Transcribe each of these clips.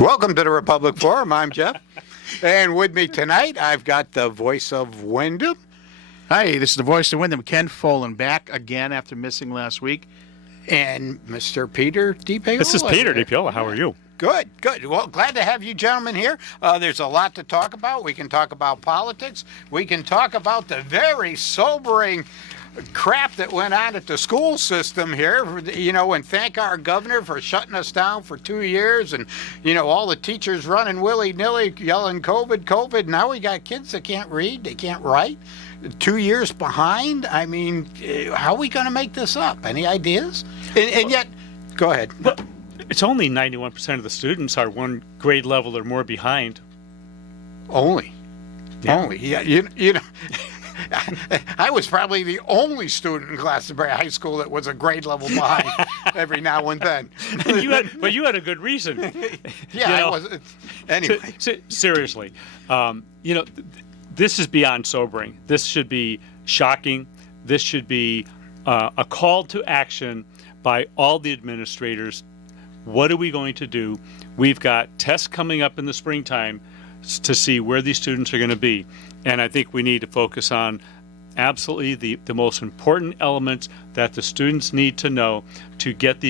Welcome to the Republic Forum. I'm Jeff. And with me tonight, I've got the voice of Windham. Hi, this is the voice of Windham, Ken Folan, back again after missing last week. And Mr. Peter DiPaola. This is Peter DiPaola. How are you? Good, good. Well, glad to have you gentlemen here. There's a lot to talk about. We can talk about politics. We can talk about the very sobering crap that went on at the school system here, and thank our governor for shutting us down for 2 years, and, all the teachers running willy-nilly, yelling COVID, COVID. Now we got kids that can't read, they can't write, 2 years behind. I mean, how are we going to make this up? Any ideas? And yet, go ahead. Well, it's only 91% of the students are one grade level or more behind. Only. Yeah. Only. Yeah, I was probably the only student in Glastonbury High School that was a grade level behind every now and then. But you had a good reason. Yeah, I was. Anyway. Seriously, this is beyond sobering. This should be shocking. This should be a call to action by all the administrators. What are we going to do? We've got tests coming up in the springtime to see where these students are going to be. And I think we need to focus on absolutely the most important elements that the students need to know to get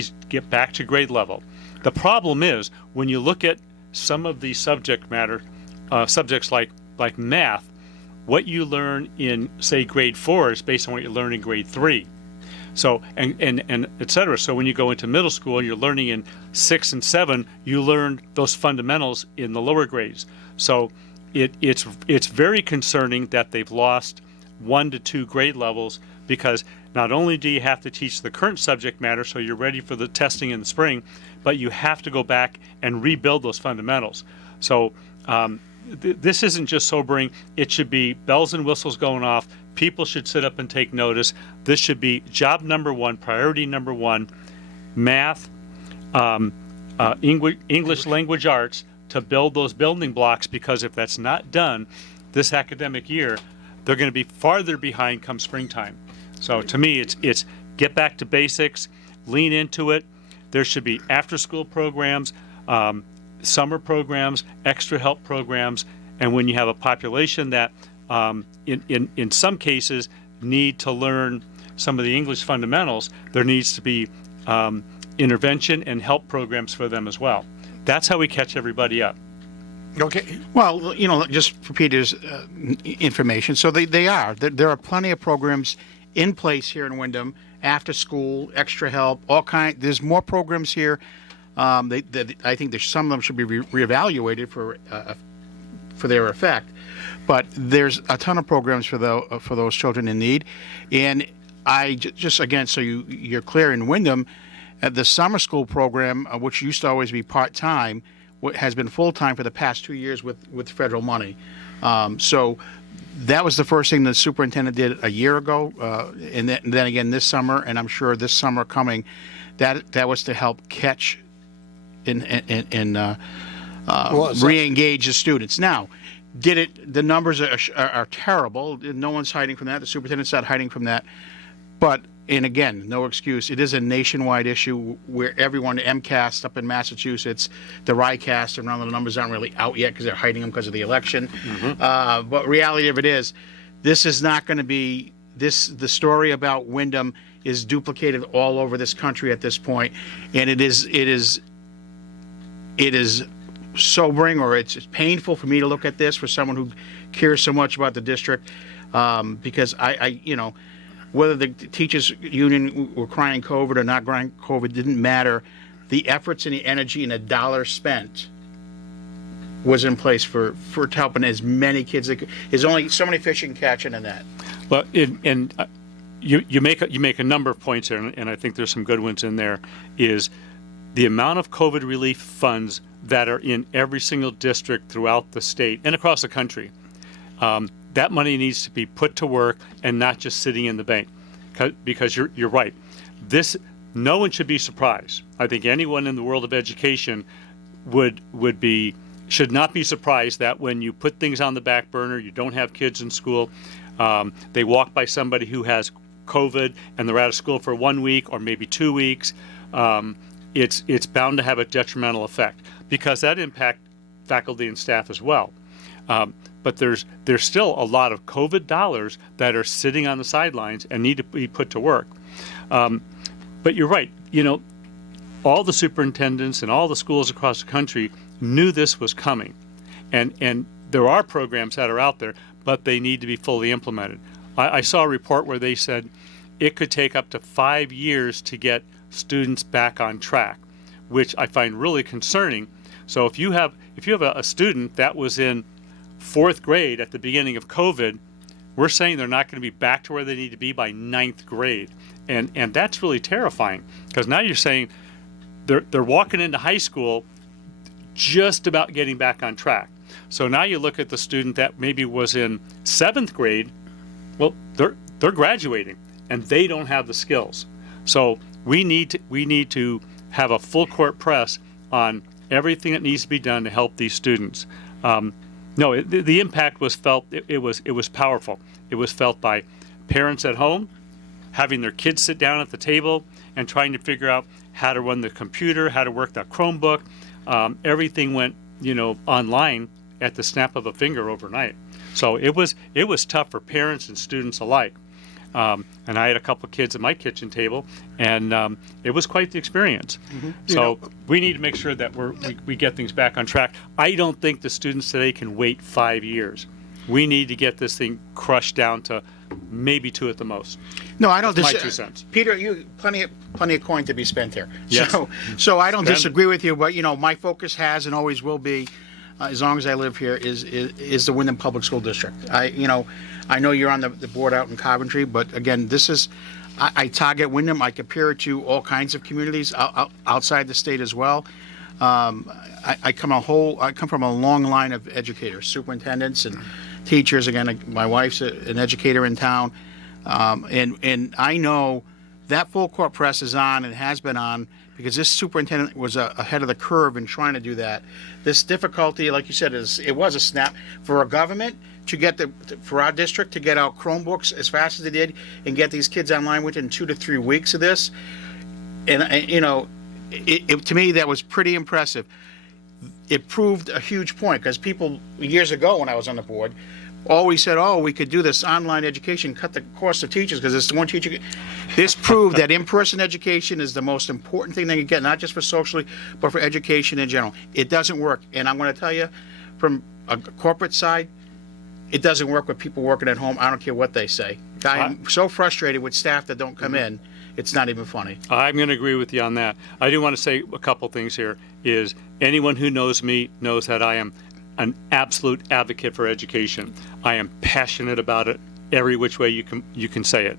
back to grade level. The problem is when you look at some of these subjects like math, what you learn in, say, grade 4 is based on what you learn in grade 3. So, and et cetera. So when you go into middle school and you're learning in 6 and 7, you learn those fundamentals in the lower grades. So it's very concerning that they've lost 1 to 2 grade levels, because not only do you have to teach the current subject matter so you're ready for the testing in the spring, but you have to go back and rebuild those fundamentals. So this isn't just sobering. It should be bells and whistles going off. People should sit up and take notice. This should be job number one, priority number one, math, English language arts, to build those building blocks, because if that's not done this academic year, they're going to be farther behind come springtime. So to me, it's get back to basics, lean into it. There should be after-school programs, summer programs, extra help programs, and when you have a population that in some cases need to learn some of the English fundamentals, there needs to be intervention and help programs for them as well. That's how we catch everybody up. Okay. Well, just for Peter's information, so there are plenty of programs in place here in Windham, after school, extra help, all kind. There's more programs here. I think some of them should be reevaluated for their effect, but there's a ton of programs for those children in need. And I just again, so you're clear, in Windham, the summer school program, which used to always be part-time, has been full-time for the past 2 years with federal money. So that was the first thing the superintendent did a year ago, and then again this summer, and I'm sure this summer coming, that was to help catch and re-engage the students. Now, the numbers are terrible. No one's hiding from that. The superintendent's not hiding from that. But, and again, no excuse. It is a nationwide issue where everyone, MCAS up in Massachusetts, the RICAST, and the numbers aren't really out yet because they're hiding them because of the election. Mm-hmm. But reality of it is, this is not going to be, the story about Windham is duplicated all over this country at this point. And it is sobering, or it's painful for me to look at this, for someone who cares so much about the district, because I whether the teachers union were crying COVID or not crying COVID didn't matter. The efforts and the energy and the dollar spent was in place for helping as many kids. There's only so many fish you can catch in a net. Well, you make a number of points there, and I think there's some good ones in there. Is the amount of COVID relief funds that are in every single district throughout the state and across the country. That money needs to be put to work and not just sitting in the bank, because you're right. No one should be surprised. I think anyone in the world of education should not be surprised that when you put things on the back burner, you don't have kids in school, they walk by somebody who has COVID and they're out of school for 1 week or maybe 2 weeks. it's bound to have a detrimental effect because that impact faculty and staff as well. But there's still a lot of COVID dollars that are sitting on the sidelines and need to be put to work. But you're right. All the superintendents and all the schools across the country knew this was coming, and there are programs that are out there, but they need to be fully implemented. I saw a report where they said it could take up to 5 years to get students back on track, which I find really concerning. So if you have a student that was in 4th grade at the beginning of COVID, we're saying they're not going to be back to where they need to be by 9th grade. And that's really terrifying because now you're saying they're walking into high school just about getting back on track. So now you look at the student that maybe was in 7th grade, well, they're graduating and they don't have the skills. So we need to have a full court press on everything that needs to be done to help these students. The impact was felt. It was powerful. It was felt by parents at home, having their kids sit down at the table and trying to figure out how to run the computer, how to work that Chromebook. Everything went, online at the snap of a finger overnight. So it was tough for parents and students alike. And I had a couple of kids at my kitchen table, and it was quite the experience. Mm-hmm. So we need to make sure that we get things back on track. I don't think the students today can wait 5 years. We need to get this thing crushed down to maybe 2 at the most. No, I don't. My 2 cents. Peter, you plenty of coin to be spent here. Yes. So I don't disagree with you, but my focus has and always will be, as long as I live here, is the Windham Public School District. I know you're on the board out in Coventry, but again, this is, I target Windham. I compare it to all kinds of communities outside the state as well. I come from a long line of educators, superintendents, and teachers. Again, my wife's an educator in town, and I know that full court press is on and has been on because this superintendent was ahead of the curve in trying to do that. This difficulty, like you said, it was a snap for a government to get for our district to get out Chromebooks as fast as they did and get these kids online within 2 to 3 weeks of this. And to me, that was pretty impressive. It proved a huge point because people years ago when I was on the board always said, "Oh, we could do this online education, cut the cost of teachers because it's the one teacher." This proved that in-person education is the most important thing they can get, not just for socially, but for education in general. It doesn't work, and I'm going to tell you, from a corporate side, it doesn't work with people working at home. I don't care what they say. I'm so frustrated with staff that don't come in. It's not even funny. I'm going to agree with you on that. I do want to say a couple things here. Is anyone who knows me knows that I am an absolute advocate for education. I am passionate about it every which way you can say it.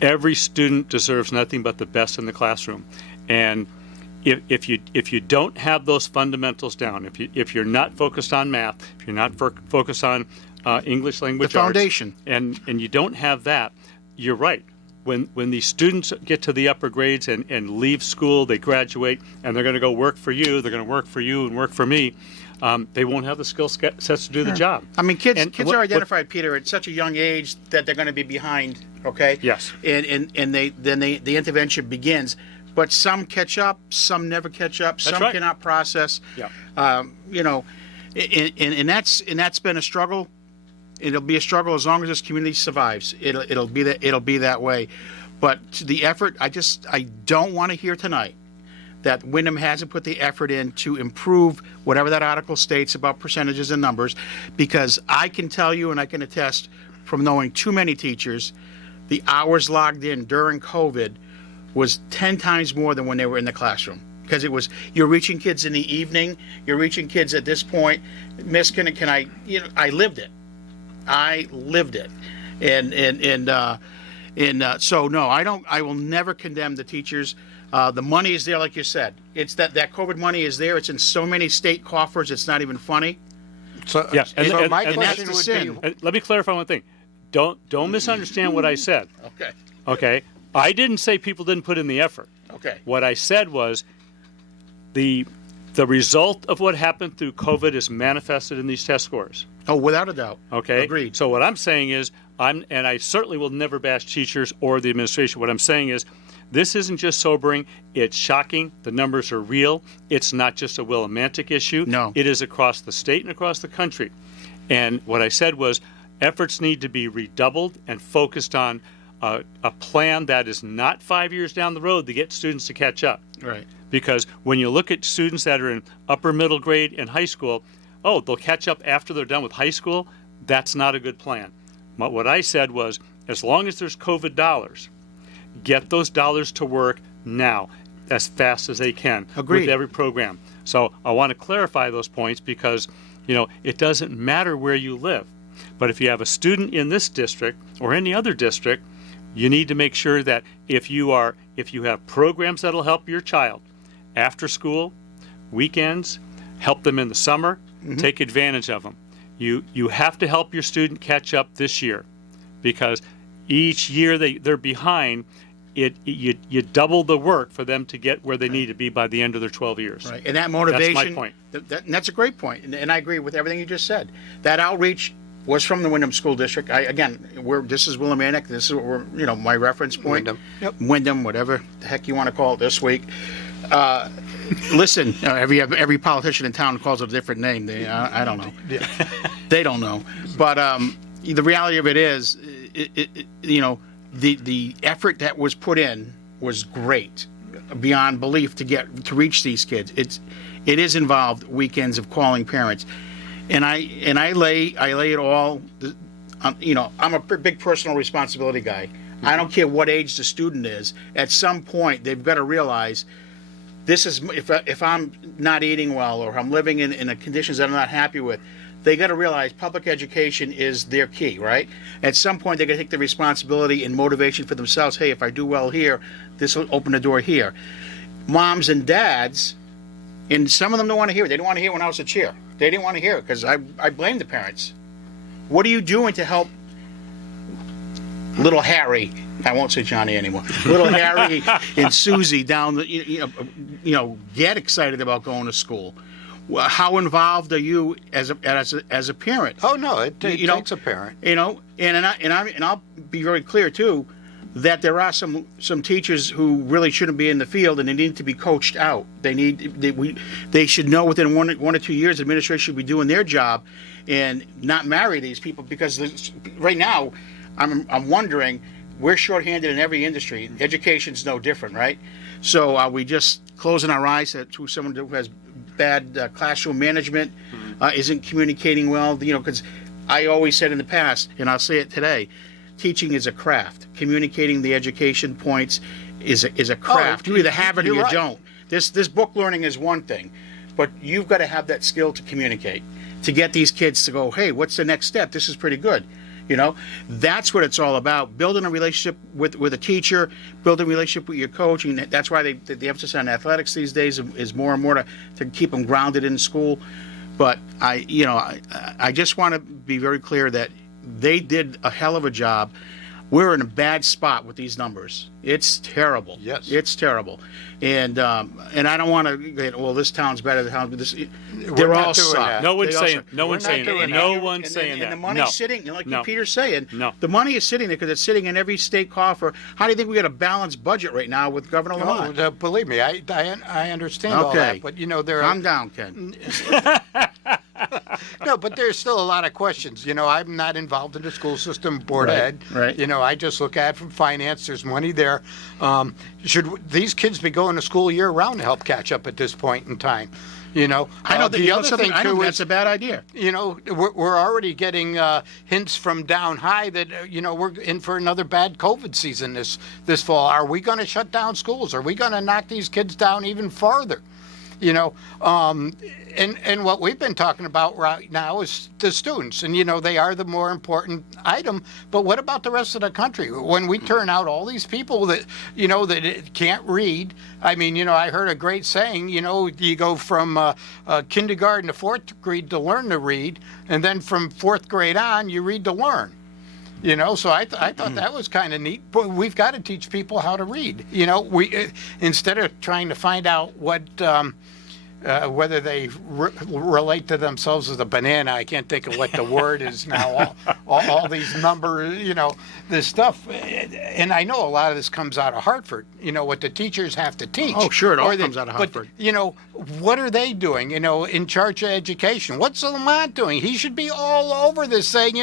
Every student deserves nothing but the best in the classroom, and if you don't have those fundamentals down, if you're not focused on math, if you're not focused on English language the foundation, arts, and you don't have that, you're right. When these students get to the upper grades and leave school, they graduate, and they're going to go work for you. They're going to work for you and work for me. They won't have the skill sets to do the job. I mean, kids are identified, Peter, at such a young age that they're going to be behind. Okay. Yes. And the intervention begins. But some catch up, some never catch up, some right. cannot process. Yeah. And that's been a struggle. It'll be a struggle as long as this community survives. It'll be that way. But to the effort, I don't want to hear tonight that Windham hasn't put the effort in to improve whatever that article states about percentages and numbers, because I can tell you and I can attest from knowing too many teachers, the hours logged in during COVID was 10 times more than when they were in the classroom. Because you're reaching kids in the evening, you're reaching kids at this point. Miss, I lived it. I lived it. So no, I will never condemn the teachers. The money is there, like you said. It's that COVID money is there. It's in so many state coffers, it's not even funny. So, yes. so my and question that's the would sin. be, let me clarify one thing. Don't misunderstand what I said. Okay. Okay? I didn't say people didn't put in the effort. Okay. What I said was the result of what happened through COVID is manifested in these test scores. Oh, without a doubt. Okay? Agreed. So what I'm saying is, and I certainly will never bash teachers or the administration. What I'm saying is this isn't just sobering, it's shocking. The numbers are real. It's not just a Willimantic issue. No. It is across the state and across the country. And what I said was efforts need to be redoubled and focused on a plan that is not 5 years down the road to get students to catch up. Right. Because when you look at students that are in upper middle grade and high school, oh, they'll catch up after they're done with high school. That's not a good plan. But what I said was, as long as there's COVID dollars, get those dollars to work now as fast as they can Agreed. with every program. So I want to clarify those points because, it doesn't matter where you live. But if you have a student in this district or any other district, you need to make sure that if you have programs that'll help your child after school, weekends, help them in the summer, take advantage of them. You have to help your student catch up this year, because each year they're behind, you double the work for them to get where they need to be by the end of their 12 years. Right, and that motivation. That's my point. And that's a great point, and I agree with everything you just said. That outreach was from the Wyndham School District. This is Willimantic. This is what we're, my reference point. Wyndham. Yep. Wyndham, whatever the heck you want to call it this week. Listen, every politician in town calls it a different name. I don't know. Yeah. They don't know. But the reality of it is, the effort that was put in was great, beyond belief to reach these kids. It is involved weekends of calling parents, and I lay it all. I'm a big personal responsibility guy. I don't care what age the student is. At some point, they've got to realize this is if I'm not eating well or I'm living in conditions that I'm not happy with. They got to realize public education is their key, right? At some point, they got to take the responsibility and motivation for themselves. Hey, if I do well here, this will open the door here. Moms and dads, and some of them don't want to hear it. They didn't want to hear it when I was a chair. They didn't want to hear it because I blame the parents. What are you doing to help little Harry? I won't say Johnny anymore. Little Harry and Susie down get excited about going to school. How involved are you as a parent? Oh no, it takes a parent. And I'll be very clear too, that there are some teachers who really shouldn't be in the field and they need to be coached out. They should know within one or 2 years, administration should be doing their job, and not marry these people, because right now, I'm wondering, we're shorthanded in every industry. Education's no different, right? So are we just closing our eyes to someone who has bad classroom management, isn't communicating well? Because I always said in the past, and I'll say it today, teaching is a craft. Communicating the education points is a craft. You either have it or you right. don't. This book learning is one thing, but you've got to have that skill to communicate, to get these kids to go, hey, what's the next step? This is pretty good. That's what it's all about. Building a relationship with a teacher, building a relationship with your coach, and that's why the emphasis on athletics these days is more and more to keep them grounded in school. But I just want to be very clear that they did a hell of a job. We're in a bad spot with these numbers. It's terrible. Yes. It's terrible. And I don't want to get, well, this town's better than town. They're all not doing suck. that. No one's They all saying. suck. No one's saying. doing that. that. No one's saying that. And the money's No. sitting, like No. Peter's saying, No. the money is sitting there because it's sitting in every state coffer. How do you think we got a balanced budget right now with Governor Lamont? Believe me, I understand all Okay. that, but there Calm are down, Ken. no, but there's still a lot of questions. I'm not involved in the school system, board Right, ed. right. I just look at it from finance. There's money there. Should these kids be going to school year round to help catch up at this point in time? I know that the other thing I know too that's is, a bad idea. we're already getting hints from down high that we're in for another bad COVID season this fall. Are we going to shut down schools? Are we going to knock these kids down even farther? And what we've been talking about right now is the students, and they are the more important item. But what about the rest of the country? When we turn out all these people that that can't read, I heard a great saying. You go from kindergarten to fourth grade to learn to read, and then from fourth grade on, you read to learn. So I thought that was kind of neat. But we've got to teach people how to read. We instead of trying to find out what whether they relate to themselves as a banana. I can't think of what the word is now. All these numbers, this stuff. And I know a lot of this comes out of Hartford, what the teachers have to teach. Oh, sure, it all comes out of Hartford. But, what are they doing, in charge of education? What's Lamont doing? He should be all over this saying,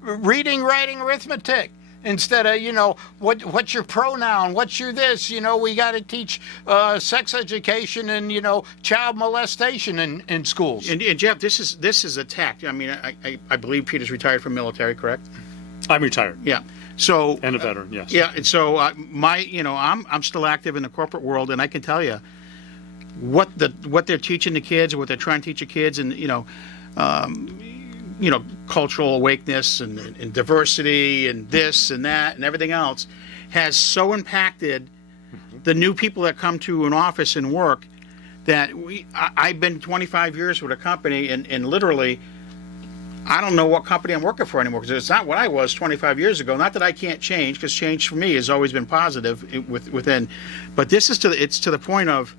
reading, writing, arithmetic. Instead of, what's your pronoun? What's your this? We got to teach sex education and, child molestation in schools. And Jeff, this is a tact. I mean, I believe Peter's retired from military, correct? I'm retired. Yeah. So And a veteran, yes. Yeah, and so I'm still active in the corporate world, and I can tell you what they're teaching the kids, what they're trying to teach the kids, and cultural awakeness and diversity and this and that and everything else has so impacted the new people that come to an office and work that I've been 25 years with a company and literally I don't know what company I'm working for anymore because it's not what I was 25 years ago. Not that I can't change, because change for me has always been positive within. But this is it's to the point of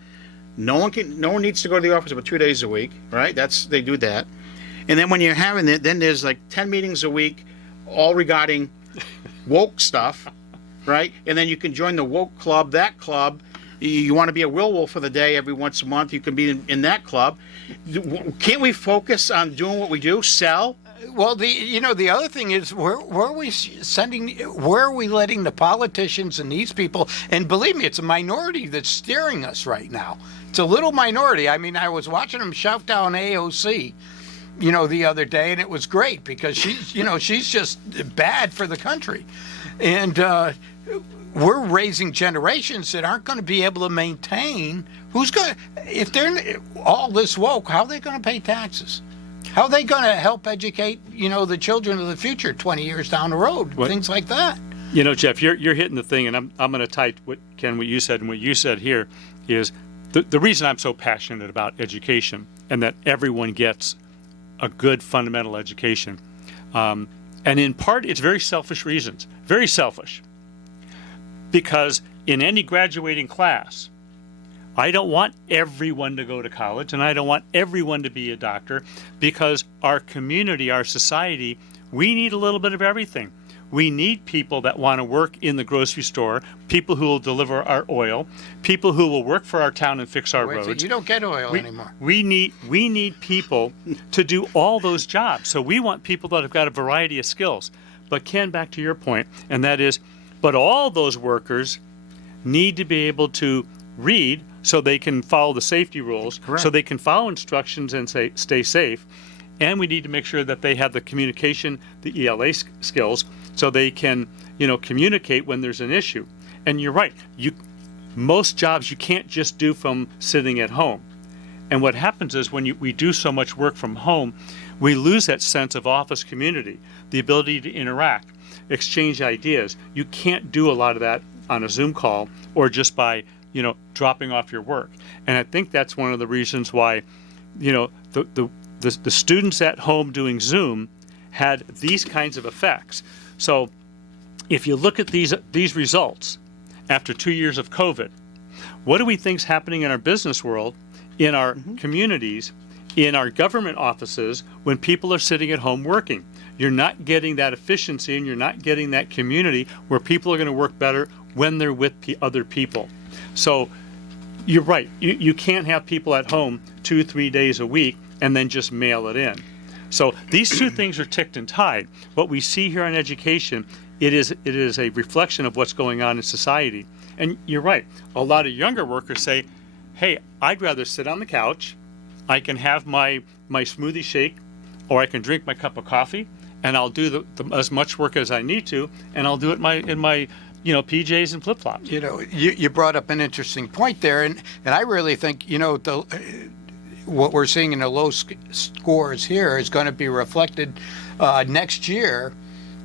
no one needs to go to the office but 2 days a week, right? They do that. And then when you're having it, then there's like 10 meetings a week, all regarding woke stuff, right? And then you can join the woke club, that club. You want to be a werewolf for the day every once a month, you can be in that club. Can't we focus on doing what we do, sell? Well, the other thing is, where are we letting the politicians and these people, and believe me, it's a minority that's steering us right now. It's a little minority. I mean, I was watching them shout down AOC, the other day, and it was great because she's just bad for the country. And we're raising generations that aren't going to be able to maintain. If they're all this woke, how are they going to pay taxes? How are they going to help educate, the children of the future 20 years down the road? Things like that. Jeff, you're hitting the thing, and I'm going to tie what you said and what you said here is the reason I'm so passionate about education and that everyone gets a good fundamental education. And in part, it's very selfish reasons. Very selfish. Because in any graduating class, I don't want everyone to go to college, and I don't want everyone to be a doctor, because our community, our society, we need a little bit of everything. We need people that want to work in the grocery store, people who will deliver our oil, people who will work for our town and fix our roads. You don't get oil anymore. We need people to do all those jobs. So we want people that have got a variety of skills. But Ken, back to your point, and that is, but all those workers need to be able to read so they can follow the safety rules, Correct. So they can follow instructions and stay safe. And we need to make sure that they have the communication, the ELA skills, so they can, communicate when there's an issue. And you're right. Most jobs you can't just do from sitting at home. And what happens is when we do so much work from home, we lose that sense of office community, the ability to interact, exchange ideas. You can't do a lot of that on a Zoom call or just by, dropping off your work. And I think that's one of the reasons why, the students at home doing Zoom had these kinds of effects. So if you look at these results after 2 years of COVID, what do we think's happening in our business world, in our communities, in our government offices when people are sitting at home working? You're not getting that efficiency and you're not getting that community where people are going to work better when they're with other people. So you're right. You can't have people at home 2-3 days a week and then just mail it in. So these two things are ticked and tied. What we see here on education, it is a reflection of what's going on in society. And you're right. A lot of younger workers say, hey, I'd rather sit on the couch. I can have my smoothie shake, or I can drink my cup of coffee, and I'll do as much work as I need to, and I'll do it in my PJs and flip-flops. You brought up an interesting point there, and I really think, what we're seeing in the low scores here is going to be reflected next year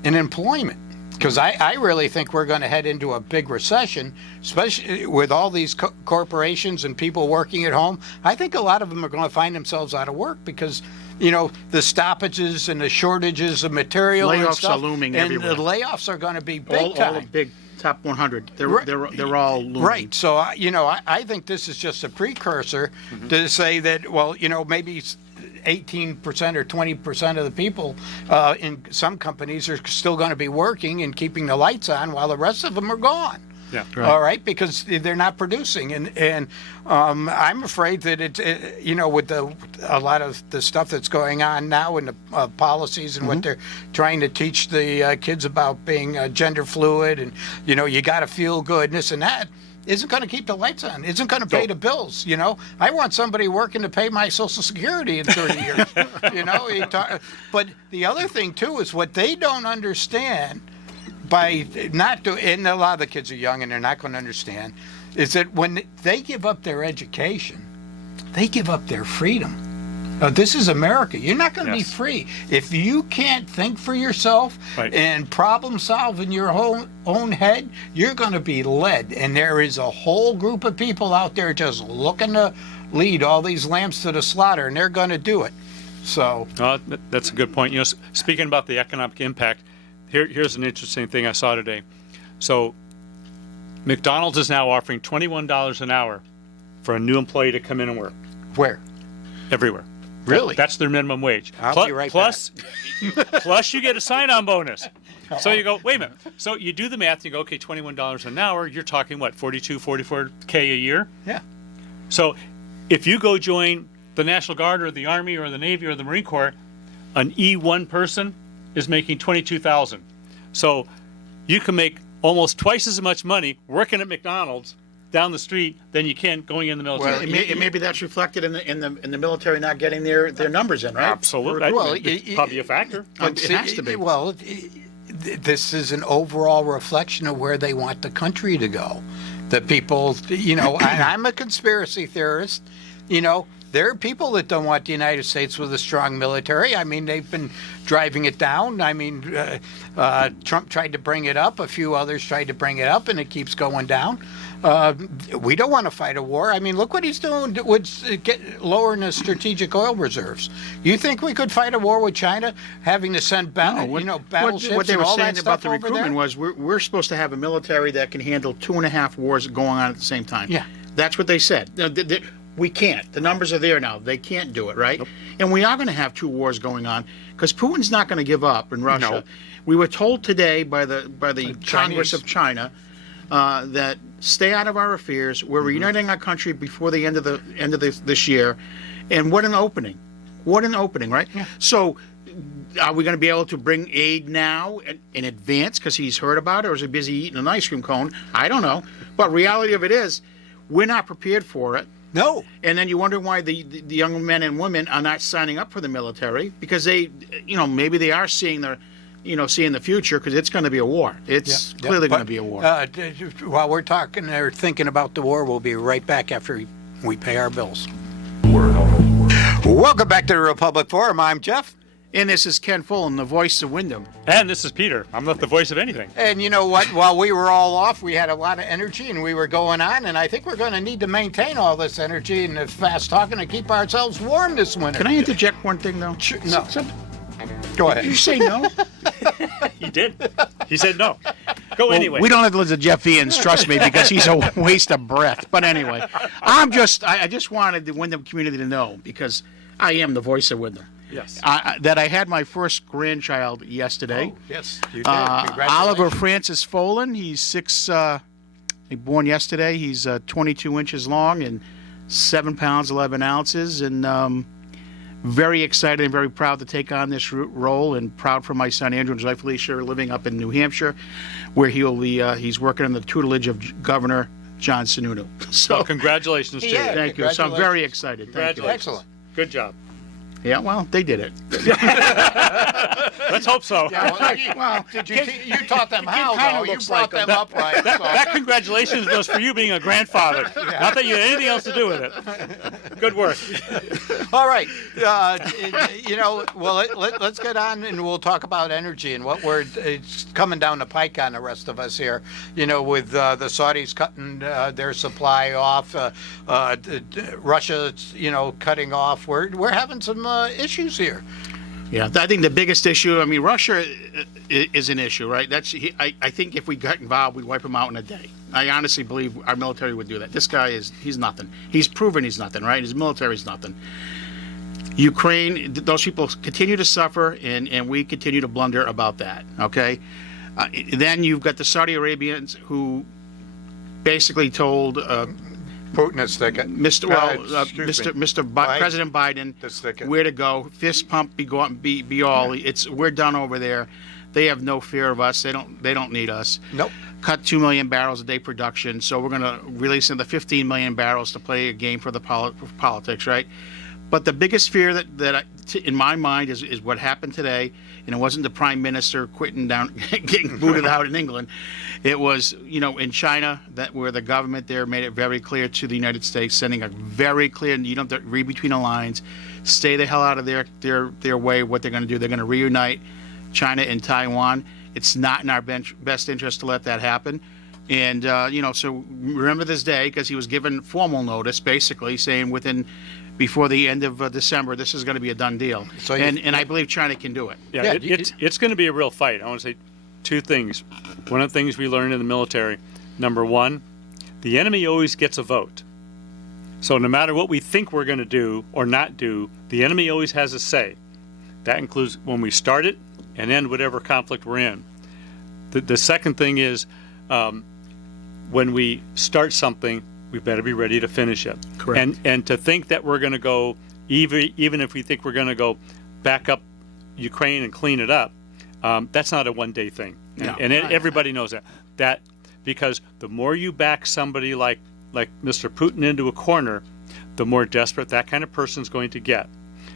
in employment. Because I really think we're going to head into a big recession, especially with all these corporations and people working at home. I think a lot of them are going to find themselves out of work because, the stoppages and the shortages of material and Layoffs stuff. are looming and everywhere. the layoffs are going to be big time. All the top 100. Right. They're all looming. Right. So, I think this is just a precursor to say that, well, maybe 18% or 20% of the people in some companies are still going to be working and keeping the lights on while the rest of them are gone. Yeah. Right. All right, because they're not producing, and I'm afraid that with a lot of the stuff that's going on now in the policies and what they're trying to teach the kids about being gender fluid, and you got to feel good, and this and that, isn't going to keep the lights on, isn't going to pay the bills. I want somebody working to pay my Social Security in 30 years. But the other thing too is what they don't understand. By not doing, and a lot of the kids are young and they're not going to understand, is that when they give up their education, they give up their freedom. This is America. You're not going to be free if you can't think for yourself and problem solve in your own head. You're going to be led, and there is a whole group of people out there just looking to lead all these lambs to the slaughter, and they're going to do it. So that's a good point. Speaking about the economic impact. Here's an interesting thing I saw today. So McDonald's is now offering $21 an hour for a new employee to come in and work. Where? Everywhere. Really? That's their minimum wage. I'll be right plus you get a sign-on bonus. So you go, wait a minute. So you do the math and you go, okay, $21 an hour, you're talking what, 42, 44K a year? Yeah. So if you go join the National Guard or the Army or the Navy or the Marine Corps, an E1 person is making $22,000. So you can make almost twice as much money working at McDonald's down the street than you can going in the military. Well, maybe that's reflected in the military not getting their numbers in, right? Absolutely. Well, it's probably a factor. It has to be. Well, this is an overall reflection of where they want the country to go. The people, and I'm a conspiracy theorist, there are people that don't want the United States with a strong military. I mean, they've been driving it down. I mean, Trump tried to bring it up. A few others tried to bring it up, and it keeps going down. We don't want to fight a war. I mean, look what he's doing with lowering the strategic oil reserves. You think we could fight a war with China, having to send battleships What they and were all saying that about stuff the over there? recruitment was we're supposed to have a military that can handle 2.5 wars going on at the same time. Yeah. That's what they said. We can't. The numbers are there now. They can't do it, right? Nope. And we are going to have 2 wars going on because Putin's not going to give up in Russia. No. We were told today by the Congress of China that stay out of our affairs. We're reuniting our country before the end of this year, and what an opening! What an opening, right? Yeah. So, are we going to be able to bring aid now in advance because he's heard about it, or is he busy eating an ice cream cone? I don't know. But reality of it is, we're not prepared for it. No. And then you wonder why the young men and women are not signing up for the military because they, maybe they are seeing the future because it's going to be a war. It's clearly going to be a war. While we're talking or thinking about the war, we'll be right back after we pay our bills. Welcome back to the Republic Forum. I'm Jeff. And this is Ken Fullen, the voice of Wyndham. And this is Peter. I'm not the voice of anything. And you know what? While we were all off, we had a lot of energy and we were going on. And I think we're going to need to maintain all this energy and the fast talking to keep ourselves warm this winter. Can I interject one thing, though? No. Go ahead. Did you say no? He did. He said no. Go anyway. We don't have to listen to Jeff Ians, trust me, because he's a waste of breath. But anyway, I just wanted the Wyndham community to know, because I am the voice of Wyndham. Yes. That I had my first grandchild yesterday. Oh, yes, you did. Congratulations. Oliver Francis Folan. He's he born yesterday. He's 22 inches long and 7 pounds 11 ounces, and very excited and very proud to take on this role, and proud for my son Andrew and his wife Alicia living up in New Hampshire, where he's working under the tutelage of Governor John Sununu. So Well, congratulations to you. Yeah. thank you. So I'm very excited. Thank you. Congratulations. Excellent. Good job. Yeah, well, they did it. Let's hope so. Well, you taught them how, kinda though. You looks brought like them up right. That congratulations was for you being a grandfather. Not that you had anything else to do with it. Good work. All right. Let's get on and we'll talk about energy and what it's coming down the pike on the rest of us here. With the Saudis cutting their supply off, Russia, cutting off. We're having some issues here. Yeah, I think the biggest issue, I mean, Russia is an issue, right? I think if we got involved, we'd wipe them out in a day. I honestly believe our military would do that. This guy he's nothing. He's proven he's nothing, right? His military's nothing. Ukraine, those people continue to suffer, and we continue to blunder about that, okay? Then you've got the Saudi Arabians who basically told Putin to stick it. Mr. President Biden To stick it. where to go. Fist pump, be all. We're done over there. They have no fear of us. They don't need us. Nope. Cut 2 million barrels a day production. So we're going to release another 15 million barrels to play a game for the politics, right? But the biggest fear in my mind is what happened today, and it wasn't the prime minister quitting down, getting booted out in England. It was, in China, where the government there made it very clear to the United States, sending a very clear, you don't have to read between the lines, stay the hell out of their way, what they're going to do. They're going to reunite China and Taiwan. It's not in our best interest to let that happen. And, so remember this day, because he was given formal notice, basically, saying before the end of December, this is going to be a done deal. So and I believe China can do it. Yeah, it's going to be a real fight. I want to say two things. One of the things we learned in the military, number one, the enemy always gets a vote. So no matter what we think we're going to do or not do, the enemy always has a say. That includes when we start it and end whatever conflict we're in. The second thing is when we start something, we better be ready to finish it. Correct. And to think that we're going to go, even if we think we're going to go back up Ukraine and clean it up, that's not a one-day thing. No. And everybody knows that because the more you back somebody like Mr. Putin into a corner, the more desperate that kind of person is going to get.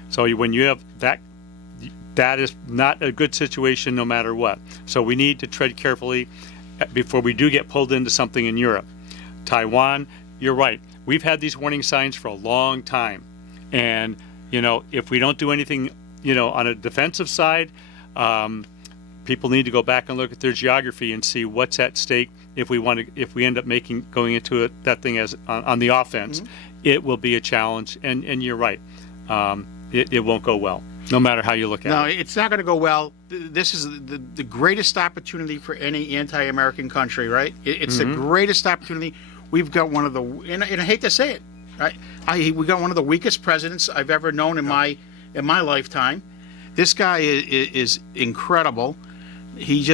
So when you have that is not a good situation no matter what. So we need to tread carefully before we do get pulled into something in Europe. Taiwan, you're right. We've had these warning signs for a long time. And, if we don't do anything, on a defensive side, people need to go back and look at their geography and see what's at stake. If we end up going into that thing as on the offense, it will be a challenge. And you're right. It won't go well, no matter how you look at it. No, it's not going to go well. This is the greatest opportunity for any anti-American country, right? It's the greatest opportunity. We've got one of the, and I hate to say it, right? We got one of the weakest presidents I've ever known in my lifetime. This guy is incredible. He's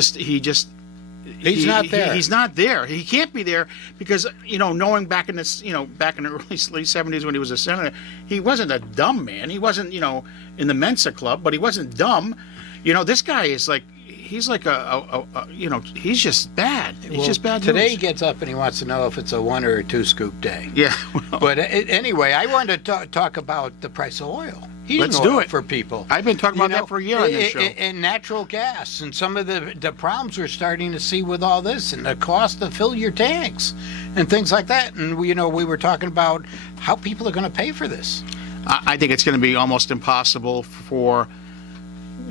not there. He's not there. He can't be there because knowing back in back in the early late 70s when he was a senator, he wasn't a dumb man. He wasn't in the Mensa Club, but he wasn't dumb. This guy is like. He's like he's just bad. He's just bad Today news. he gets up and he wants to know if it's a 1 or a 2 scoop day. Yeah. But anyway, I wanted to talk about the price of oil. Let's do it for people. I've been talking about that for a year on this show. And natural gas and some of the problems we're starting to see with all this and the cost to fill your tanks and things like that. And we were talking about how people are going to pay for this. I think it's going to be almost impossible for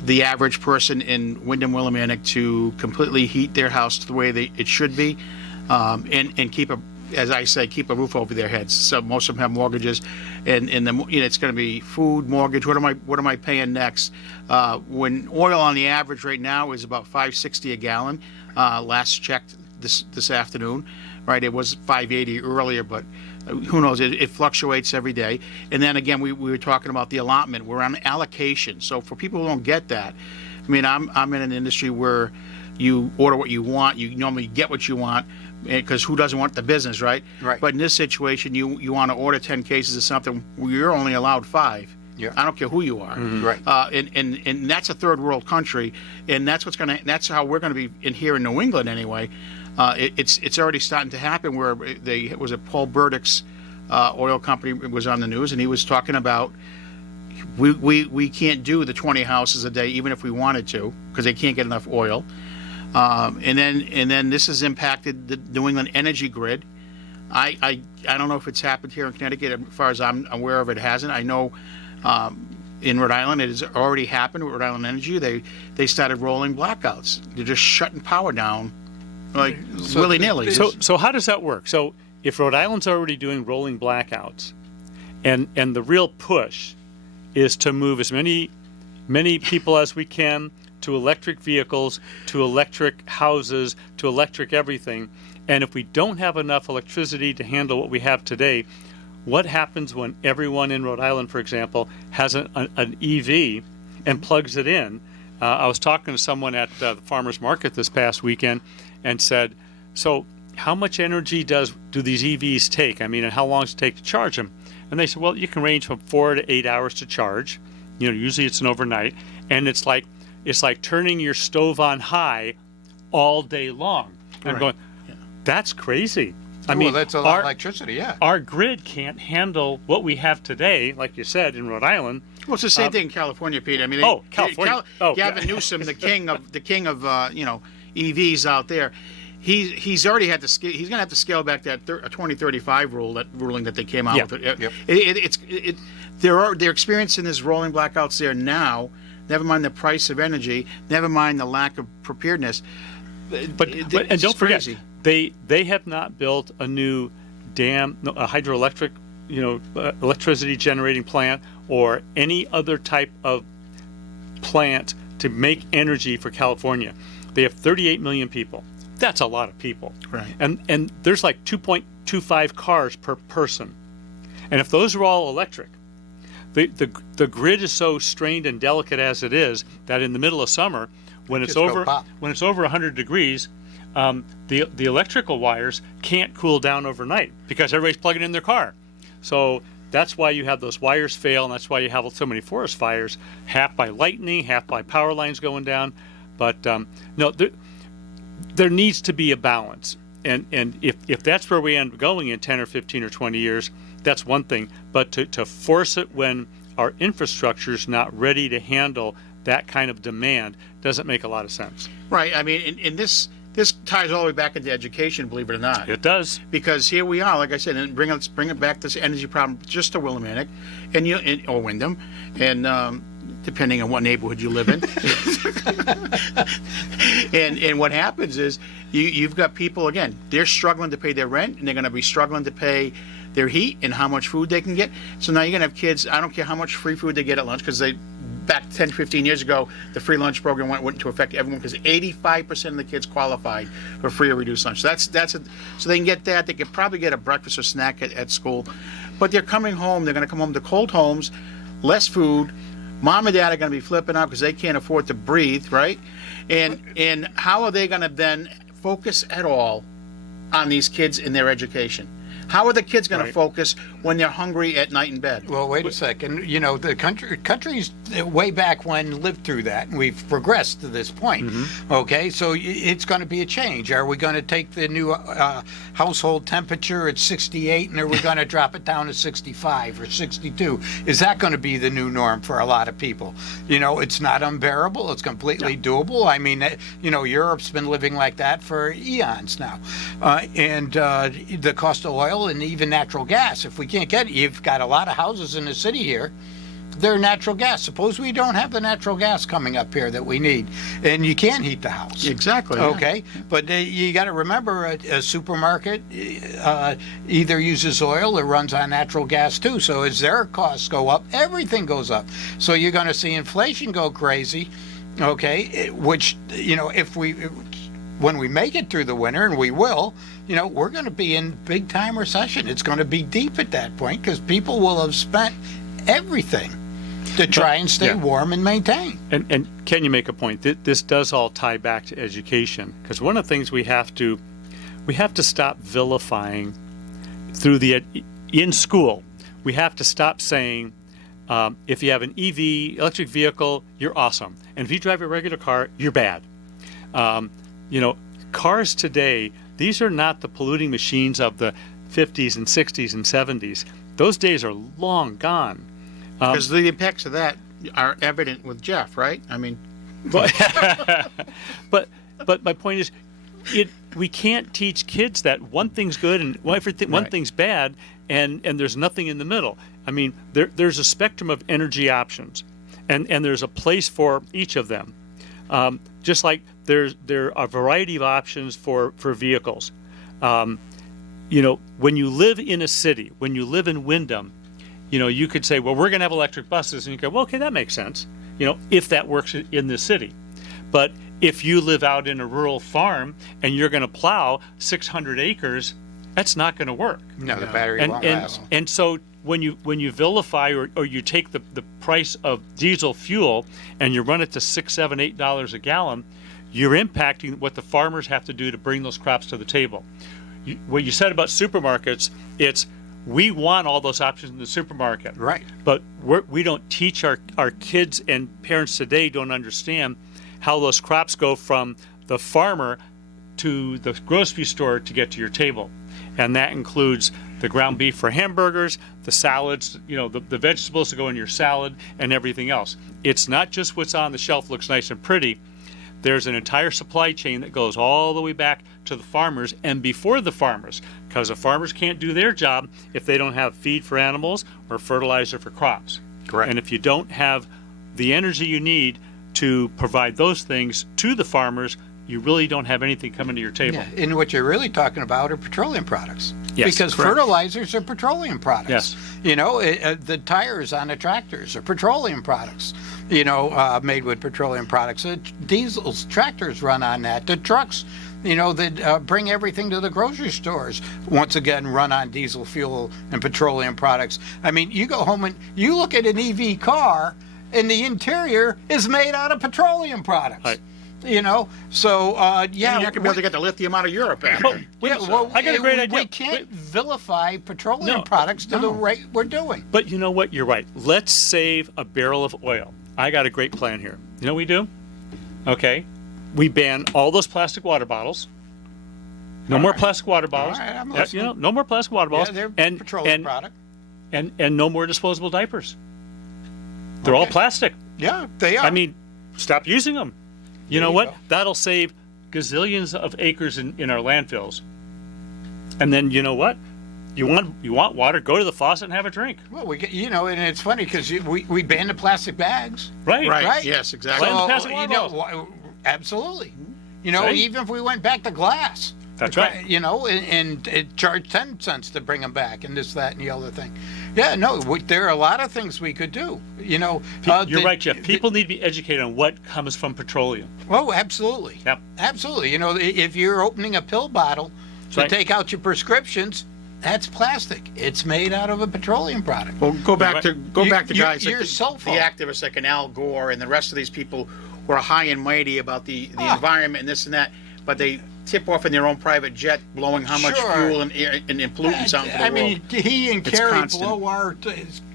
the average person in Wyndham Willimantic to completely heat their house the way it should be, and keep as I say, keep a roof over their heads. So most of them have mortgages, and it's going to be food, mortgage. What am I paying next? When oil on the average right now is about $5.60 a gallon. Last checked this afternoon, right? It was $5.80 earlier, but who knows? It fluctuates every day. And then again, we were talking about the allotment. We're on allocation. So for people who don't get that, I mean, I'm in an industry where you order what you want. You normally get what you want because who doesn't want the business, right? Right. But in this situation, you want to order 10 cases of something. You're only allowed 5. Yeah. I don't care who you are. Right. And that's a third world country, and that's how we're going to be in here in New England anyway. It's already starting to happen where it was Paul Burdick's oil company was on the news, and he was talking about we can't do the 20 houses a day even if we wanted to because they can't get enough oil. And then this has impacted the New England energy grid. I don't know if it's happened here in Connecticut. As far as I'm aware of, it hasn't. I know in Rhode Island it has already happened with Rhode Island Energy. They started rolling blackouts. They're just shutting power down like willy-nilly. So how does that work? So if Rhode Island's already doing rolling blackouts, and the real push is to move as many many people as we can to electric vehicles, to electric houses, to electric everything. And if we don't have enough electricity to handle what we have today, what happens when everyone in Rhode Island, for example, has an EV and plugs it in? I was talking to someone at the farmer's market this past weekend and said, so how much energy do these EVs take? I mean, and how long does it take to charge them? And they said, well, you can range from 4 to 8 hours to charge. You know, usually it's an overnight. And it's like turning your stove on high all day long. And I'm going, that's crazy. I mean, that's a lot of electricity, yeah. Our grid can't handle what we have today, like you said, in Rhode Island. Well, it's the same thing in California, Pete. I mean, California. Gavin Newsom, the king of EVs out there. He's already had to scale. He's going to have to scale back that 2035 ruling that they came out with. They're experiencing this rolling blackouts there now. Never mind the price of energy. Never mind the lack of preparedness. But and don't forget, they have not built a new dam, a hydroelectric, electricity generating plant or any other type of plant to make energy for California. They have 38 million people. That's a lot of people. Right. And there's like 2.25 cars per person. And if those are all electric, the grid is so strained and delicate as it is that in the middle of summer, when it's over 100 degrees, the electrical wires can't cool down overnight because everybody's plugging in their car. So that's why you have those wires fail, and that's why you have so many forest fires, half by lightning, half by power lines going down. But no, there needs to be a balance. And if that's where we end up going in 10 or 15 or 20 years, that's one thing. But to force it when our infrastructure is not ready to handle that kind of demand doesn't make a lot of sense. Right. I mean, in this ties all the way back into education, believe it or not. It does. Because here we are, like I said, and let's bring it back, this energy problem just to Willimantic or Wyndham, and depending on what neighborhood you live in. and what happens is you've got people, again, they're struggling to pay their rent, and they're going to be struggling to pay their heat and how much food they can get. So now you're going to have kids, I don't care how much free food they get at lunch, because back 10, 15 years ago, the free lunch program went into effect everyone, because 85% of the kids qualified for free or reduced lunch. So so they can get that. They could probably get a breakfast or snack at school. But they're coming home. They're going to come home to cold homes, less food. Mom and dad are going to be flipping out because they can't afford to breathe, right? And how are they going to then focus at all on these kids in their education? How are the kids going to focus when they're hungry at night in bed? Well, wait a second. You know, the countries way back when lived through that, and we've progressed to this point. Mm-hmm. Okay, so it's going to be a change. Are we going to take the new household temperature at 68, and are we going to drop it down to 65 or 62? Is that going to be the new norm for a lot of people? You know, it's not unbearable. It's completely doable. I mean, Europe's been living like that for eons now. And the cost of oil and even natural gas, if we can't get it, you've got a lot of houses in the city here, they're natural gas. Suppose we don't have the natural gas coming up here that we need, and you can't heat the house. Exactly. Okay, yeah. But you got to remember a supermarket either uses oil or runs on natural gas too. So as their costs go up, everything goes up. So you're going to see inflation go crazy. Okay, which when we make it through the winter, and we will, we're going to be in big time recession. It's going to be deep at that point because people will have spent everything to try and stay warm and maintain. And can you make a point? This does all tie back to education, because one of the things we have to stop vilifying in school. We have to stop saying, if you have an EV, electric vehicle, you're awesome. And if you drive a regular car, you're bad. Cars today, these are not the polluting machines of the 50s and 60s and 70s. Those days are long gone. Because the impacts of that are evident with Jeff, right? I mean, but my point is, we can't teach kids that one thing's good and one thing's bad, and there's nothing in the middle. I mean, there's a spectrum of energy options, and there's a place for each of them. Just like there are a variety of options for vehicles. When you live in a city, when you live in Wyndham, you could say, well, we're going to have electric buses. And you go, well, okay, that makes sense. if that works in the city. But if you live out in a rural farm and you're going to plow 600 acres, that's not going to work. No, the battery And won't and last. and so when you vilify or you take the price of diesel fuel and you run it to $6, $7, $8 a gallon, you're impacting what the farmers have to do to bring those crops to the table. What you said about supermarkets, we want all those options in the supermarket. Right. But we don't teach our kids, and parents today don't understand how those crops go from the farmer to the grocery store to get to your table. And that includes the ground beef for hamburgers, the salads, the vegetables to go in your salad, and everything else. It's not just what's on the shelf looks nice and pretty. There's an entire supply chain that goes all the way back to the farmers and before the farmers, because the farmers can't do their job if they don't have feed for animals or fertilizer for crops. Correct. And if you don't have the energy you need to provide those things to the farmers, you really don't have anything coming to your table. Yeah, and what you're really talking about are petroleum products. Yes, because correct. fertilizers are petroleum products. Yes. The tires on the tractors are petroleum products, made with petroleum products. Diesels, tractors run on that. The trucks, that bring everything to the grocery stores, once again, run on diesel fuel and petroleum products. I mean, you go home and you look at an EV car, and the interior is made out of petroleum products. Right. So You're not going to be able to get the lithium out of Europe after. I got a great idea. We can't vilify petroleum No. products to the rate we're doing. But you know what? You're right. Let's save a barrel of oil. I got a great plan here. You know what we do? Okay. We ban all those plastic water bottles. No more plastic water bottles. All right, I'm Yeah, listening. no more plastic water bottles. Yeah, they're and, petroleum and, product. and no more disposable diapers. They're all Okay. plastic. Yeah, they are. I mean, stop using them. You know you what? go. That'll save gazillions of acres in our landfills. And then you know what? You want water? Go to the faucet and have a drink. well, we get, and it's funny because we banned the plastic bags. Right. Right. Yes, exactly. Well, plastic So, water absolutely. See? Even if we went back to glass. That's right. And it charged 10 cents to bring them back, and this, that, and the other thing. Yeah, no, there are a lot of things we could do. You're right, Jeff. People need to be educated on what comes from petroleum. Oh, absolutely. Yep. Absolutely. If you're opening a pill bottle to Right. take out your prescriptions, that's plastic. It's made out of a petroleum product. Well, go back to You- guys your like the cell phone. activists like an Al Gore and the rest of these people who are high and mighty about the Oh. environment and this and that, but they tip off in their own private jet, blowing how much Sure. fuel and pollutants out into the I world. mean, he and It's Kerry constant. blow our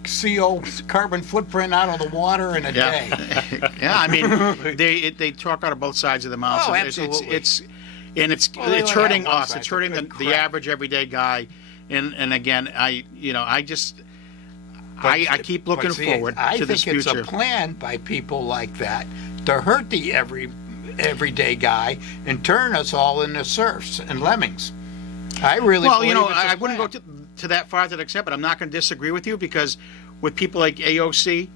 CO carbon footprint out of the water in a day. Yeah, yeah. I mean, they talk out of both sides of the mouth. Oh, So absolutely. It's Well, they it's only hurting have one us. side, It's so hurting good the crap. average everyday guy. And again, I keep looking But see, forward I to this think it's future. a plan by people like that to hurt the everyday guy and turn us all into serfs and lemmings. I really Well, believe it's a I wouldn't go plan. to that far to that extent, but I'm not going to disagree with you because with people like AOC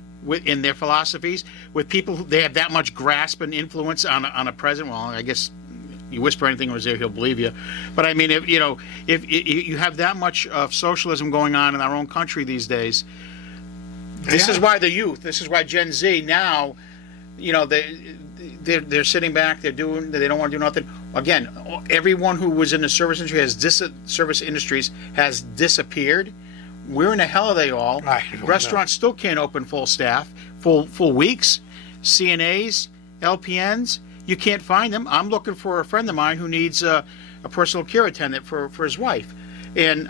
in their philosophies, with people they have that much grasp and influence on a president. Well, I guess you whisper anything in his ear, he'll believe you. But I mean, if you have that much of socialism going on in our own country these days, this Yeah. is why the youth, this is why Gen Z now, they're sitting back, they don't want to do nothing. Again, everyone who was in the service industry service industries has disappeared. Where in the hell are they all? I don't know. Restaurants still can't open full staff, full weeks. CNAs, LPNs, you can't find them. I'm looking for a friend of mine who needs a personal care attendant for his wife, and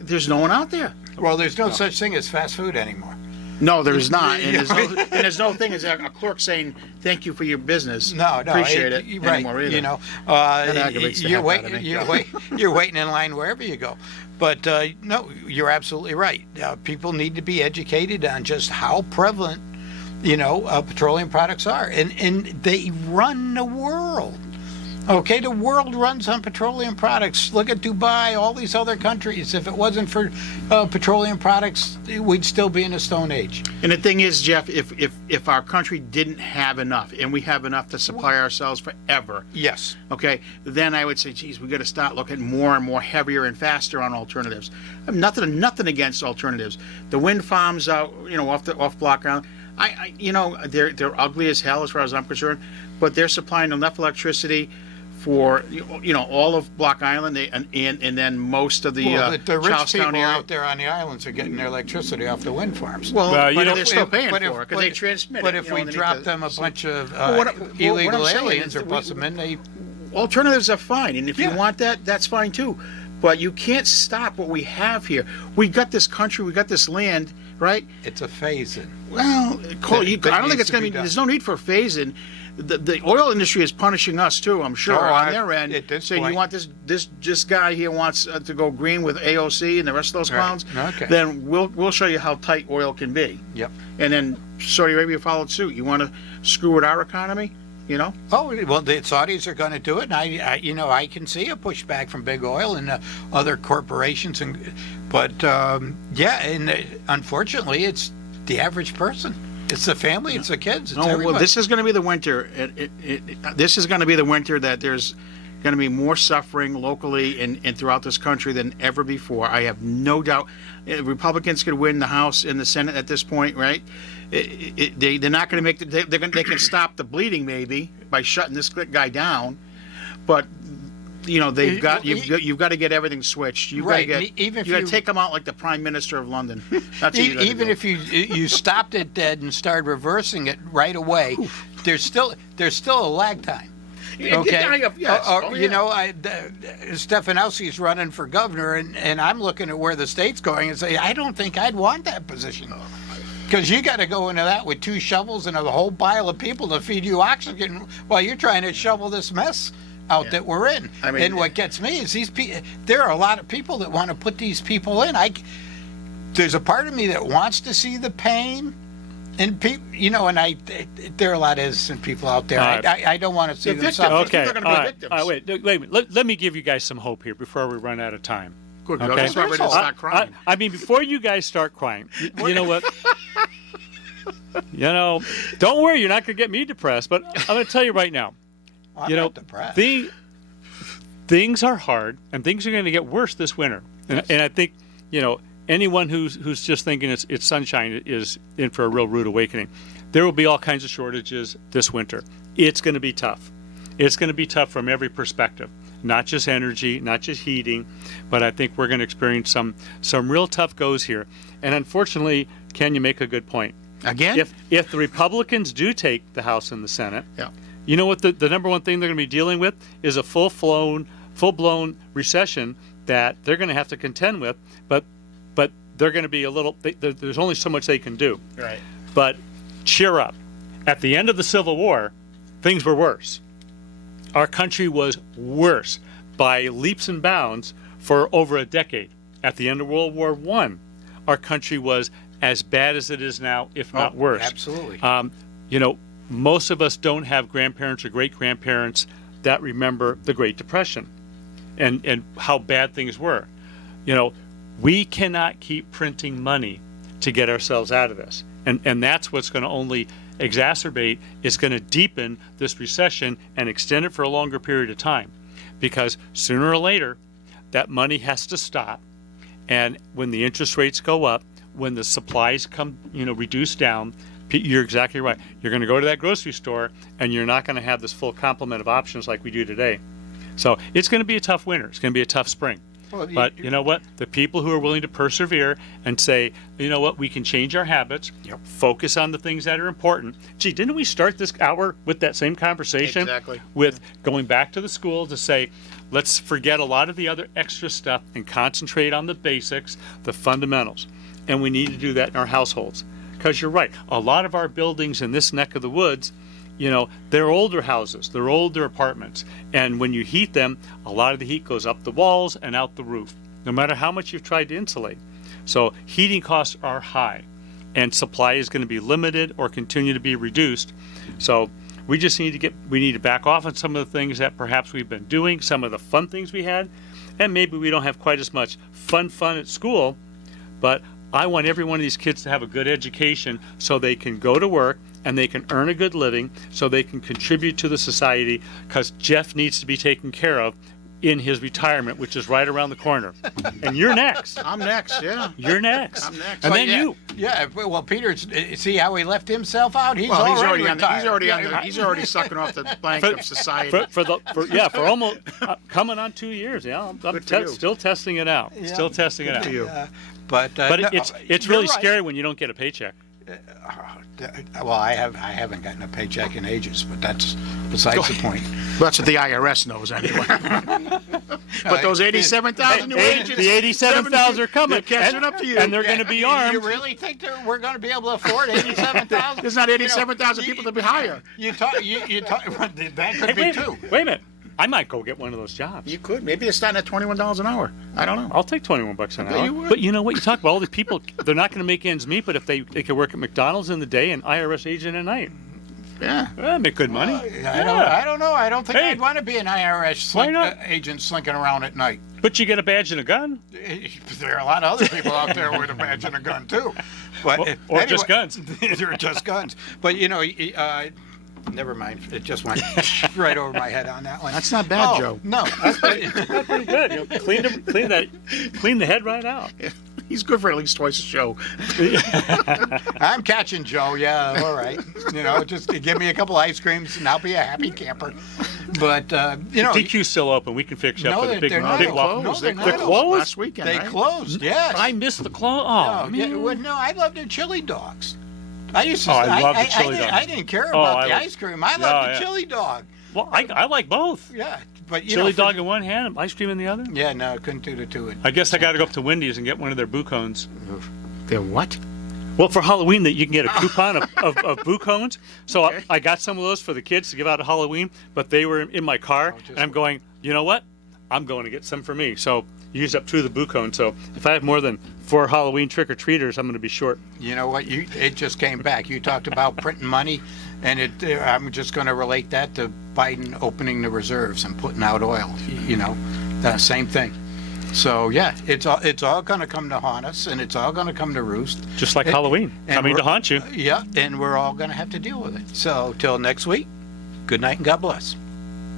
there's no one out there. Well, there's no such thing as fast food anymore. No, there is not, and there's no thing as a clerk saying thank you for your business. No, appreciate it right. anymore either. That aggravates the you're heck out of waiting. me. You're waiting in line wherever you go. But no, you're absolutely right. People need to be educated on just how prevalent, petroleum products are, and they run the world. Okay, the world runs on petroleum products. Look at Dubai, all these other countries. If it wasn't for petroleum products, we'd still be in a stone age. And the thing is, Jeff, if our country didn't have enough, and we have enough to supply ourselves forever, Yes. okay, then I would say, geez, we got to start looking more and more heavier and faster on alternatives. I have nothing against alternatives. The wind farms out, off block ground. They're ugly as hell as far as I'm concerned, but they're supplying enough electricity for all of Block Island and then most of the The rich Charlestown people area. out there on the islands are getting their electricity off the wind farms. Well, Well, but know, they're still paying But if- for it because but they if- transmit But it. if we drop them a bunch of what I'm illegal saying aliens is or bust them in, they alternatives are fine, and if you Yeah. want that, that's fine too. But you can't stop what we have here. We got this country, we got this land, right? it's a phase-in. Well, Cole, I that don't think needs it's to going to be be. done. There's no need for phasing. The oil industry is punishing us too. I'm sure Oh, on their end, at this saying point- you want this guy here wants to go green with AOC and the rest of those Right. clowns. Okay. Then we'll show you how tight oil can be. Yep. And then Saudi Arabia followed suit. You want to screw with our economy? Oh, well, the Saudis are going to do it, and I can see a pushback from big oil and other corporations, but unfortunately, it's the average person. It's the family, it's the kids, it's No, well, everybody. this is going to be the winter. This is going to be the winter that there's going to be more suffering locally and throughout this country than ever before. I have no doubt. Republicans could win the House and the Senate at this point, right? They're not going to make. They can stop the bleeding maybe by shutting this guy down, but you've got to get everything switched. You've Right, got to get. even if You got to you- take him out like the Prime Minister of London. That's what you gotta Even do. if you stopped it dead and started reversing it right away, there's still a lag time. Okay. Yes. Oh, yeah. Stefanowski's running for governor, and I'm looking at where the state's going and say, I don't think I'd want that position. Because you got to go into that with 2 shovels and a whole pile of people to feed you oxygen while you're trying to shovel this mess out that we're in. I mean- and what gets me is there are a lot of people that want to put these people in. There's a part of me that wants to see the pain. And people, there are a lot of innocent people out there. All right. I don't want to see The them victims. suffer. Okay, People are gonna all be right. victims. All right, wait a minute. Let me give you guys some hope here before we run out of time. Good. Okay. Okay. Start ready to start crying. I mean, before you guys start crying, you know what? Don't worry, you're not going to get me depressed. But I'm going to tell you right now. I'm not depressed. Things are hard, and things are going to get worse this winter. And I think anyone who's just thinking it's sunshine is in for a real rude awakening. There will be all kinds of shortages this winter. It's going to be tough. It's going to be tough from every perspective, not just energy, not just heating, but I think we're going to experience some real tough goes here. And unfortunately, Ken, you make a good point. Again? If the Republicans do take the House and the Senate, Yeah. you know what the number one thing they're going to be dealing with is a full-blown recession that they're going to have to contend with, but they're going to be there's only so much they can do. Right. But cheer up. At the end of the Civil War, things were worse. Our country was worse by leaps and bounds for over a decade. At the end of World War I, our country was as bad as it is now, if not worse. Absolutely. Most of us don't have grandparents or great-grandparents that remember the Great Depression and how bad things were. We cannot keep printing money to get ourselves out of this. And that's what's going to only exacerbate, it's going to deepen this recession and extend it for a longer period of time. Because sooner or later, that money has to stop. And when the interest rates go up, when the supplies come, reduce down, you're exactly right. You're going to go to that grocery store and you're not going to have this full complement of options like we do today. So it's going to be a tough winter. It's going to be a tough spring. But you know what? The people who are willing to persevere and say, you know what, we can change our habits, focus on the things that are important. Gee, didn't we start this hour with that same conversation? Exactly. With going back to the school to say, let's forget a lot of the other extra stuff and concentrate on the basics, the fundamentals. And we need to do that in our households. Because you're right, a lot of our buildings in this neck of the woods, they're older houses, they're older apartments. And when you heat them, a lot of the heat goes up the walls and out the roof, no matter how much you've tried to insulate. So heating costs are high, and supply is going to be limited or continue to be reduced. So we just need to back off on some of the things that perhaps we've been doing, some of the fun things we had, and maybe we don't have quite as much fun at school, but I want every one of these kids to have a good education so they can go to work and they can earn a good living so they can contribute to the society, because Jeff needs to be taken care of in his retirement, which is right around the corner. And you're next. I'm next. Yeah. You're next. I'm next. And But then yeah, you. Yeah, well, Peter, see how he left himself out? He's Well, already retired. he's already sucking off the blank of society. For almost coming on 2 years. Yeah, I'm Good for you. still testing it out. Yeah. Still testing it out. for you. But But no, it's you're really right. scary when you don't get a paycheck. Well, I haven't gotten a paycheck in ages, but that's besides the point. That's what the IRS knows anyway. But those 87,000 new agents, The 87,000 are coming. They're catching and, up to you. And they're going to be You armed. really think that we're going to be able to afford 87,000? There's not 87,000 people to be hired. You talk. That could Hey, be wait, two. wait a minute. I might go get one of those jobs. You could. Maybe they're starting at $21 an hour. I don't know. I'll take $21 an bet hour. you would. But you know what? You talk about all these people, they're not going to make ends meet, but if they could work at McDonald's in the day and IRS agent at night, Yeah. make good money. I don't know. I don't think Hey. I'd want to be an IRS Why not? agent slinking around at night. But you get a badge and a gun. There are a lot of other people out there with a badge and a gun too. But Or just guns. They're just guns. But never mind. It just went right over my head on that one. That's not bad, Joe. No. That's pretty good. You know, clean the head right out. He's good for at least twice a show. I'm catching Joe. Yeah, all right. Just give me a couple ice creams and I'll be a happy camper. But DQ's still open. We can fix you up No, with a big, they're not. big They waffle. closed. They No, they're closed? last weekend, they right? closed. Yes. I missed the close. Oh, Oh, yeah, man. well, no, I love their chili dogs. I used to. Oh, I love the chili didn't- dog. I didn't care Oh, about I the love- ice cream. I Yeah, love the yeah. chili dog. Well, I like both. Yeah, but Chili dog in one hand, ice cream in the other. Yeah, no, couldn't do the two. I guess I got to go up to Wendy's and get one of their Boo Cones. They're what? Well, for Halloween, that you can get a coupon of Boo Cones. So Okay. I got some of those for the kids to give out at Halloween, but they were in my car, and I'm going, you know what? I'm going to get some for me. So used up 2 of the Boo Cones. So if I have more than 4 Halloween trick-or-treaters, I'm going to be short. You know what? It just came back. You talked about printing money, and I'm just going to relate that to Biden opening the reserves and putting out oil. That same thing. So yeah, it's all going to come to haunt us, and it's all going to come to roost. Just like And- Halloween, and coming to we're- haunt you. Yeah, and we're all going to have to deal with it. So till next week, good night and God bless.